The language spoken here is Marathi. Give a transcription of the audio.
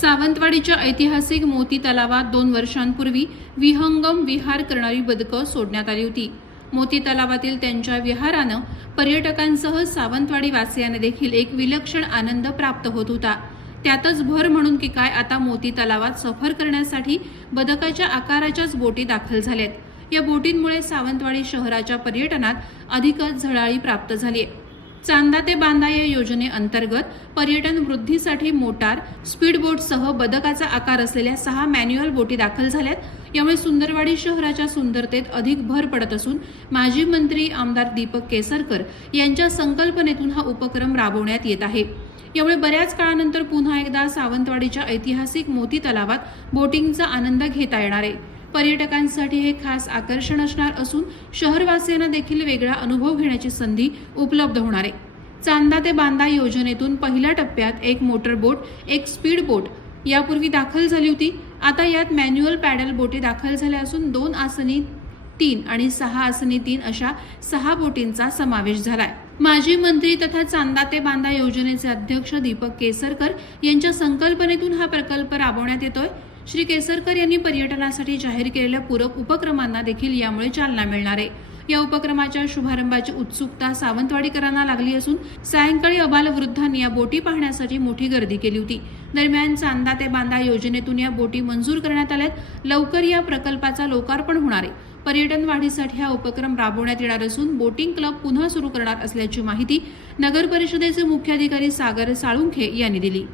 सावंतवाडीच्या ऐतिहासिक मोती तलावात दोन वर्षांपूर्वी विहंगम विहार करणारी बदकं सोडण्यात आली होती. मोती तलावातील त्यांच्या विहारानं पर्यटकांसह सावंतवाडी वासियांना देखील एक विलक्षण आनंद प्राप्त होत होता. त्यातच भर म्हणून की काय आता मोती तलावात सफर करण्यासाठी बदकाच्या आकाराच्याच बोटी दाखल झाल्यात. या बोटींमुळे सावंतवाडी शहराच्या पर्यटनात अधिकच झळाळी प्राप्त झाली आहे चांदा ते बांदा या योजनेअंतर्गत पर्यटन वृद्धीसाठी मोटार स्पीड बोटसह बदकाचा आकार असलेल्या सहा मॅन्युअल बोटी दाखल झाल्यात. यामुळे सुंदरवाडी शहराच्या सुंदरतेत अधिक भर पडत असून माजी मंत्री आमदार दीपक केसरकर यांच्या संकल्पनेतून हा उपक्रम राबवण्यात येत आहे. यामुळे बऱ्याच काळानंतर पुन्हा एकदा सावंतवाडीच्या ऐतिहासिक मोती तलावात बोटिंगचा आनंद घेता येणार आहे. पर्यटकांसाठी हे खास आकर्षण असणार असून शहरवासियांना देखील वेगळा अनुभव घेण्याची संधी उपलब्ध होणार आहे. चांदा ते बांदा योजनेतून पहिल्या टप्प्यात एक मोटर बोट एक स्पीड बोट यापूर्वी दाखल झाली होती. आता यात मॅन्युअल पॅडल बोटी दाखल झाल्या असून दोन आसनी तीन आणि सहा आसनी तीन अशा सहा बोटींचा समावेश झाला आहे माजी मंत्री तथा चांदा ते बांदा योजनेचे अध्यक्ष दीपक केसरकर यांच्या संकल्पनेतून हा प्रकल्प राबवण्यात येतोय. श्री केसरकर यांनी पर्यटनासाठी जाहीर केलेल्या पूरक उपक्रमांना देखील यामुळे चालना मिळणार आहे. या उपक्रमाच्या शुभारंभाची उत्सुकता सावंतवाडीकरांना लागली असून सायंकाळी अबालवृद्धांनी या बोटी पाहण्यासाठी मोठी गर्दी केली होती. दरम्यान चांदा ते बांदा योजनेतून या बोटी मंजूर करण्यात आल्यात. लवकर या प्रकल्पाचा लोकार्पण होणार आहे. पर्यटन वाढीसाठी हा उपक्रम राबवण्यात येणार असून बोटिंग क्लब पुन्हा सुरू करणार असल्याची माहिती नगर परिषदेचे मुख्याधिकारी सागर साळुंखे यांनी दिली.